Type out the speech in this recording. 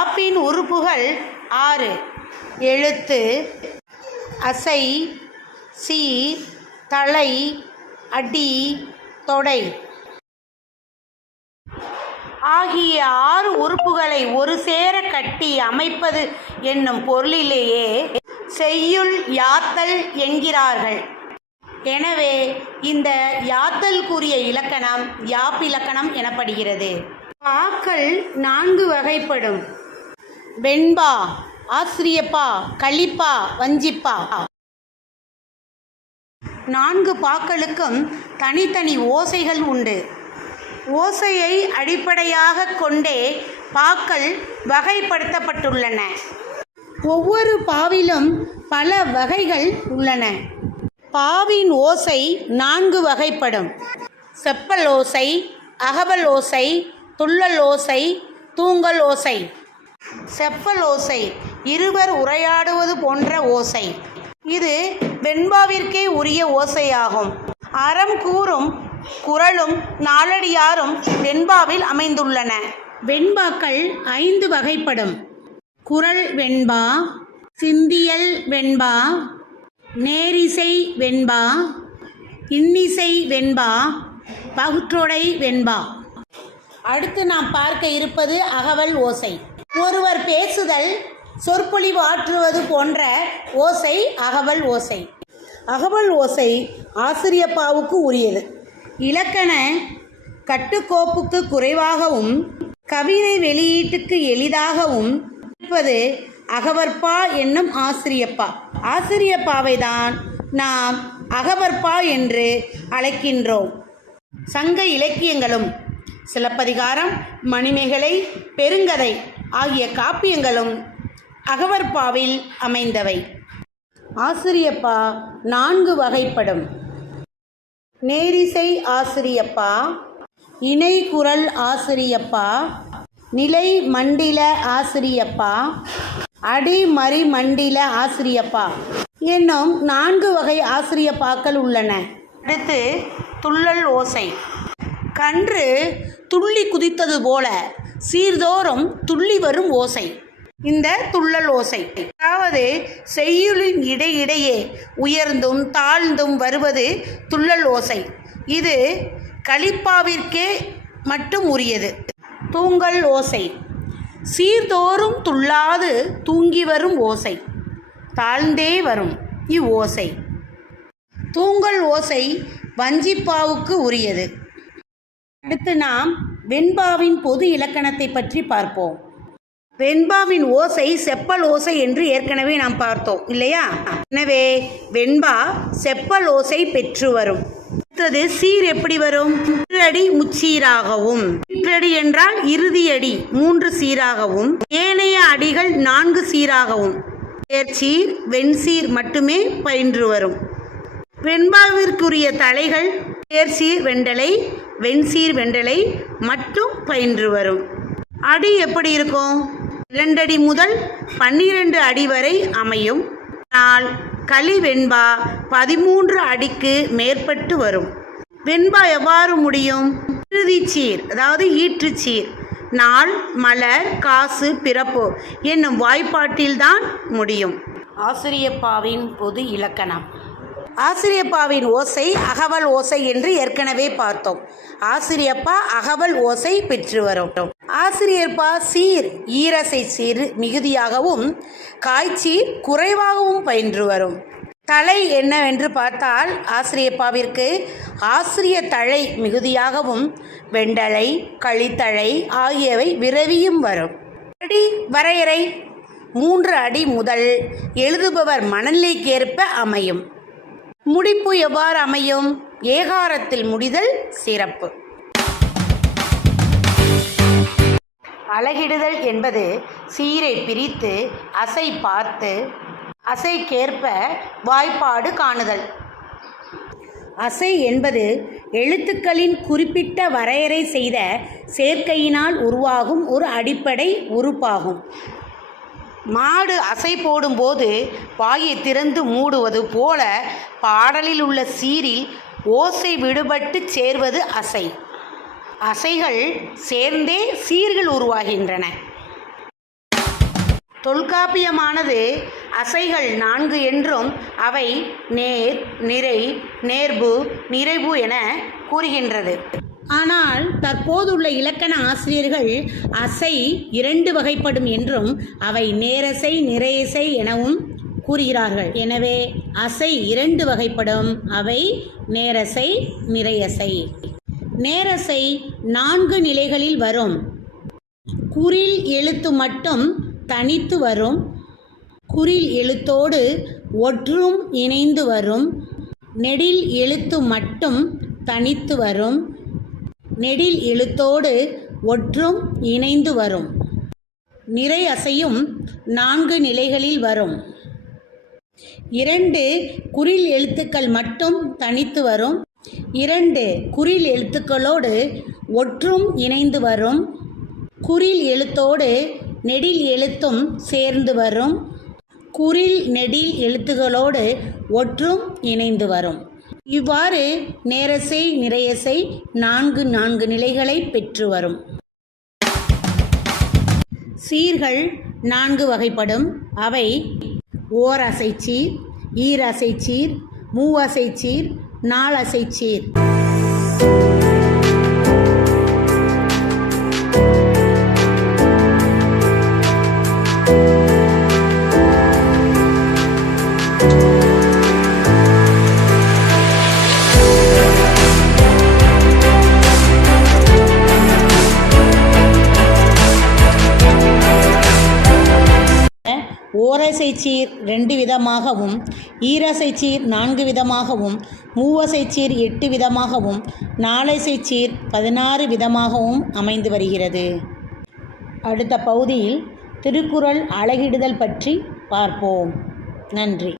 யாப்பின் உறுப்புகள் ஆறு. எழுத்து அசை சி தலை அடி தொடை. ஆகிய ஆறு உறுப்புகளை ஒரு சேர கட்டி அமைப்பது என்னும் பொருளிலேயே செய்யுள் யாத்தல் என்கிறார்கள். எனவே இந்த யாத்தல் கூறிய இலக்கணம் யாப்பிலக்கணம் எனப்படுகிறது. ஆக்கள் நான்கு வகைப்படும். வெண்பா ஆசிரியப்பா களிப்பா வஞ்சிப்பா. நான்கு பாக்களுக்கும் தனித்தனி ஓசைகள் உண்டு. ஓசையை அடிப்படையாக கொண்டே பாக்கள் வகைப்படுத்தப்பட்டுள்ளன. ஒவ்வொரு பாவிலும் பல வகைகள் உள்ளன. பாவின் ஓசை நான்கு வகைப்படும். செப்பல் ஓசை அகவல் ஓசை துள்ளல் ஓசை தூங்கல் ஓசை செப்பல் ஓசை இருவர் உரையாடுவது போன்ற ஓசை. இது வெண்பாவிற்கே உரிய ஓசையாகும். அறம் கூறும் குரலும் நாளடியாரும் வெண்பாவில் அமைந்துள்ளன. வெண்பாக்கள் ஐந்து வகைப்படும். குரல் வெண்பா சிந்தியல் வெண்பா நேரிசை வெண்பா இன்னிசை வெண்பா பகுற்றொடை வெண்பா. அடுத்து நாம் பார்க்க இருப்பது அகவல் ஓசை. ஒருவர் பேசுதல் சொற்பொழிவு ஆற்றுவது போன்ற ஓசை அகவல் ஓசை. அகவல் ஓசை ஆசிரியப்பாவுக்கு உரியது. இலக்கண கட்டுக்கோப்புக்கு குறைவாகவும் கவிதை வெளியீட்டுக்கு எளிதாகவும் இருப்பது அகவற்பா என்னும் ஆசிரியப்பா ஆசிரியப்பாவை தான் நாம் அகவற்பா என்று அழைக்கின்றோம். சங்க இலக்கியங்களும் சிலப்பதிகாரம் மணிமேகலை பெருங்கதை ஆகிய காப்பியங்களும் அகவற்பாவில் அமைந்தவை. ஆசிரியப்பா நான்கு வகைப்படும். நேரிசை ஆசிரியப்பா இணைகுரல் ஆசிரியப்பா நிலை மண்டில ஆசிரியப்பா அடிமறி மண்டில ஆசிரியப்பா என்னும் நான்கு வகை ஆசிரியப்பாக்கள் உள்ளன. அடுத்து துள்ளல் ஓசை. கன்று துள்ளி குதித்தது போல சீர்தோறும் துள்ளி வரும் ஓசை. இந்த துள்ளல் ஓசை. அதாவது செய்யுளின் இடையிடையே உயர்ந்தும் தாழ்ந்தும் வருவது துள்ளல் ஓசை. இது கலிப்பாவிற்கே மட்டும் உரியது. தூங்கல் ஓசை. சீர்தோறும் துள்ளாது தூங்கி வரும் ஓசை. தாழ்ந்தே வரும் இவ்வோசை தூங்கல் ஓசை வஞ்சிப்பாவுக்கு உரியது. அடுத்து நாம் வெண்பாவின் பொது இலக்கணத்தை பற்றி பார்ப்போம். வெண்பாவின் ஓசை செப்பல் ஓசை என்று ஏற்கனவே நாம் பார்த்தோம் இல்லையா? எனவே வெண்பா செப்பல் ஓசை பெற்று வரும். அடுத்தது சீர் எப்படி வரும்? அடி முச்சீராகவும். சிற்றடி என்றால் இறுதி அடி மூன்று சீராகவும். ஏனைய அடிகள் நான்கு சீராகவும். தேர்ச்சீர் வெண்சீர் மட்டுமே பயின்று வரும். வெண்பாவிற்குரிய தலைகள் தேர்சீர் வெண்டலை வெண்சீர் வெண்டலை மட்டும் பயின்று வரும். அடி எப்படி இருக்கும்? இரண்டடி முதல் பன்னிரண்டு அடி வரை அமையும். ஆனால் களி வெண்பா பதிமூன்று அடிக்கு மேற்பட்டு வரும். வெண்பா எவ்வாறு முடியும்? இறுதிச்சீர் அதாவது ஈற்றுச்சீர். நாள் மலர் காசு பிறப்பு என்னும் வாய்ப்பாட்டில்தான் முடியும். ஆசிரியப்பாவின் பொது இலக்கணம். ஆசிரியப்பாவின் ஓசை அகவல் ஓசை என்று ஏற்கனவே பார்த்தோம். ஆசிரியப்பா அகவல் ஓசை பெற்று வரும் ஆசிரியப்பா சீர் ஈரசை சீர் மிகுதியாகவும் காய்ச்சீர் குறைவாகவும் பயின்று வரும். தலை என்னவென்று பார்த்தால் ஆசிரியப்பாவிற்கு ஆசிரிய தழை மிகுதியாகவும் வெண்டலை கழித்தழை ஆகியவை விரவியும் வரும். அடி வரையறை மூன்று அடி முதல் எழுதுபவர் மனநிலைக்கேற்ப அமையும். முடிப்பு எவ்வாறு அமையும்? ஏகாரத்தில் முடிதல் சிறப்பு. அழகிடுதல் என்பது சீரை பிரித்து அசை பார்த்து அசைக்கேற்ப வாய்ப்பாடு காணுதல். அசை என்பது எழுத்துக்களின் குறிப்பிட்ட வரையறை செய்த சேர்க்கையினால் உருவாகும் ஒரு அடிப்படை உறுப்பாகும். மாடு அசை போடும்போது வாயை திறந்து மூடுவது போல பாடலில் உள்ள சீரில் ஓசை விடுபட்டு சேர்வது அசை. அசைகள் சேர்ந்தே சீர்கள் உருவாகின்றன. தொல்காப்பியமானது அசைகள் நான்கு என்றும் அவை நேர் நிறை நேர்பு நிறைவு என கூறுகின்றது. ஆனால் தற்போதுள்ள இலக்கண ஆசிரியர்கள் அசை இரண்டு வகைப்படும் என்றும் அவை நேரசை நிறையசை எனவும் கூறுகிறார்கள். எனவே அசை இரண்டு வகைப்படும். அவை நேரசை நிறையசை. நேரசை நான்கு நிலைகளில் வரும். குறில் எழுத்து மட்டும் தனித்து வரும். குறில் எழுத்தோடு ஒற்றும் இணைந்து வரும். நெடில் எழுத்து மட்டும் தனித்து வரும். நெடில் எழுத்தோடு ஒற்றும் இணைந்து வரும். நிறை அசையும் நான்கு நிலைகளில் வரும். இரண்டு குறில் எழுத்துக்கள் மட்டும் தனித்து வரும். இரண்டு குறில் எழுத்துக்களோடு ஒற்றும் இணைந்து வரும். குறில் எழுத்தோடு நெடில் எழுத்தும் சேர்ந்து வரும். குறில் நெடில் எழுத்துகளோடு ஒற்றும் இணைந்து வரும். இவ்வாறு நேரசை நிறையசை நான்கு நான்கு நிலைகளை பெற்று வரும். சீர்கள் நான்கு வகைப்படும். அவை ஓர் அசைச்சீர் ஈர் அசைச்சீர் மூவசைச்சீர் நாலசைச்சீர் ஓரசைச்சீர் ரெண்டு விதமாகவும் ஈரசைச்சீர் நான்கு விதமாகவும் மூவசைச்சீர் எட்டு விதமாகவும் சீர் பதினாறு விதமாகவும் அமைந்து வருகிறது. அடுத்த பகுதியில் திருக்குறள் அழகிடுதல் பற்றி பார்ப்போம். நன்றி.